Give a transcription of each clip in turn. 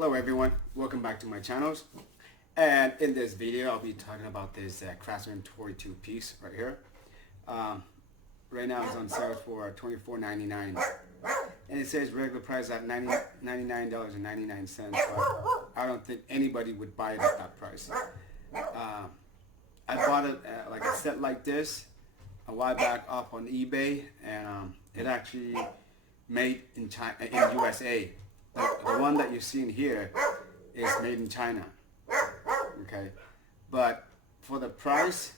Hello everyone, welcome back to my channels. And in this video I'll be talking about this Craftsman 42 piece right here. Right now it's on sale for $24.99 and it says regular price at $99.99, but I don't think anybody would buy it at that price. I bought it like a set like this a while back off on eBay, and it actually made in China, in USA. The one that you're seeing here is made in China. Okay, but for the price,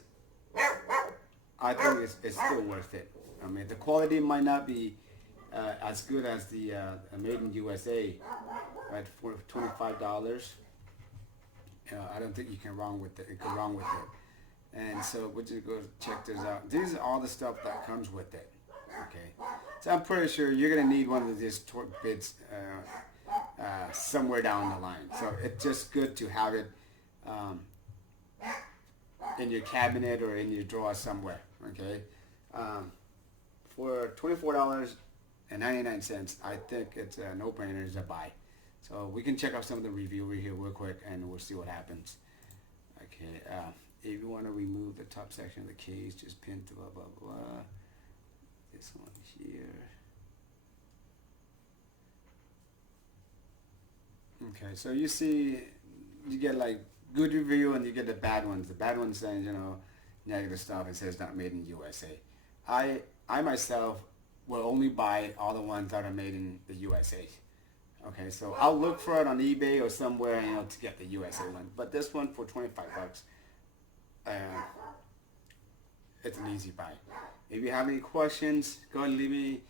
I think it's still worth it. I mean, the quality might not be as good as the made in USA, right? For $25, I don't think you can go wrong with it. And so we'll just go check this out. These are all the stuff that comes with it. Okay, so I'm pretty sure you're gonna need one of these Torx bits somewhere down the line. So it's just good to have it in your cabinet or in your drawer somewhere. Okay, for $24.99, I think it's a no-brainer. It's a buy. So we can check out some of the review over here real quick, and we'll see what happens. Okay, if you want to remove the top section of the case, just pin to blah blah blah. This one here. Okay, so you see, you get like good review and you get the bad ones. The bad ones saying, you know, negative stuff and says not made in USA. I myself will only buy all the ones that are made in the USA. Okay, so I'll look for it on eBay or somewhere, you know, to get the USA one. But this one for 25 bucks, it's an easy buy. If you have any questions, go ahead and leave me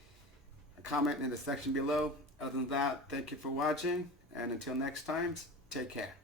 a comment in the section below. Other than that, thank you for watching, and until next time, take care.